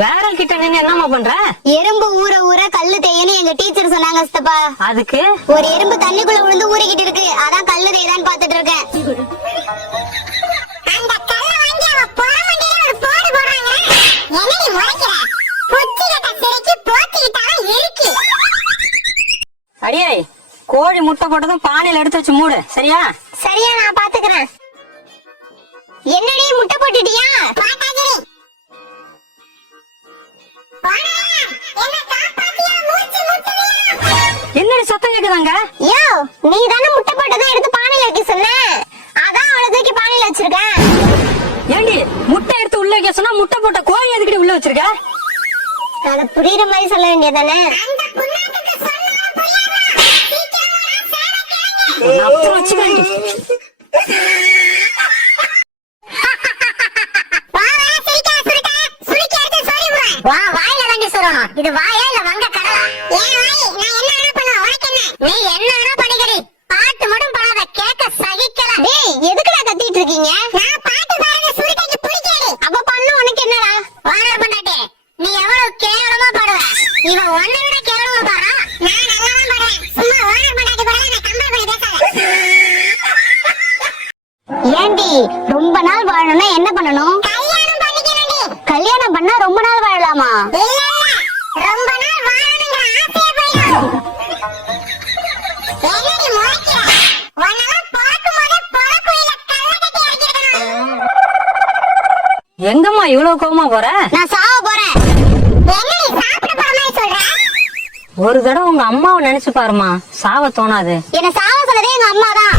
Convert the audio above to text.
Barrel கிட்ட நின்னு என்னம்மா பண்ற? எறும்பு ஊற ஊற கல்லு தேயன்னு எங்க டீச்சர் சொன்னாங்க சித்தப்பா. அதுக்கு? ஒரு எறும்பு தண்ணிக்குள்ள விழுந்து ஊறிக்கிட்டு இருக்கு. அதான் கல்லு தேய்தான்னு பாத்துட்டு இருக்கேன். அந்த கல்ல வாங்கி அவ புறமண்டையில ஒரு போடு போடுறாங்க. என்னடி முறைக்கிற? குச்சி கட்ட சிரிக்கி போத்திக்கிட்டாலும் இருக்கு அடியே கோழி முட்டை போட்டதும் பானையில எடுத்து வச்சு மூடு. சரியா? சரியா நான் பாத்துக்கிறேன். என்னடி முட்டை என்னடி சத்தம் கேக்குதாங்க? யோ நீ தானே முட்டை போட்டதை எடுத்து பானையில வைக்க சொன்ன? அதான் அவளை தூக்கி பானையில வச்சிருக்கேன் ஏண்டி முட்டை எடுத்து உள்ள வைக்க சொன்னா முட்டை போட்ட கோழி எதுக்கடி உள்ள வச்சிருக்க? அத புரியுற மாதிரி சொல்ல வேண்டியதானே நான் அப்புறம் வச்சுக்கிறேன். வா வாயில தாண்டி சொல்லணும் இது வாயா இல்ல வங்க கடலா? ஏன் வாய் நான் என்ன வேணா பண்ணுவேன் உனக்கு என்ன? நீ என்ன வேணா பண்ணிக்கடி. பாட்டு மட்டும் பாடாத கேட்க சகிக்கல. டேய் எதுக்குடா கத்திட்டு இருக்கீங்க? நான் பாட்டு பாடுறது சுருட்டைக்கு பிடிக்காது. அப்ப பண்ணு உனக்கு என்னடா? வாடா பண்ணாட்டே நீ எவ்வளவு கேவலமா பாடுவ? இவன் உன்னை விட கேவலமா பாடுறா? நான் நல்லா தான் சும்மா ஓனர் பண்ணாட்டி கூட நான் கம்பேர் பண்ணி பேசாத. ஏண்டி ரொம்ப நாள் வாழணும்னா என்ன பண்ணணும்? கல்யாணம் பண்ணிக்கணும்டி. கல்யாணம் பண்ணா ரொம்ப நாள் வாழலாமா இல்ல இல்ல ரொம்ப நாள் வாழணுங்கிற ஆசையே போயிடும் என்னடி முறைக்கிற உன்னெல்லாம் பார்க்கும்போதே பொறக்குயில கல்ல கட்டி அடிச்சிருக்கணும் எங்கம்மா இவ்வளவு கோவமா போற? நான் சாவ போறேன். ஒரு தடவை உங்க அம்மாவை நினைச்சு பாருமா சாவ தோணாது. என்ன சாவ சொன்னதே எங்க அம்மா தான்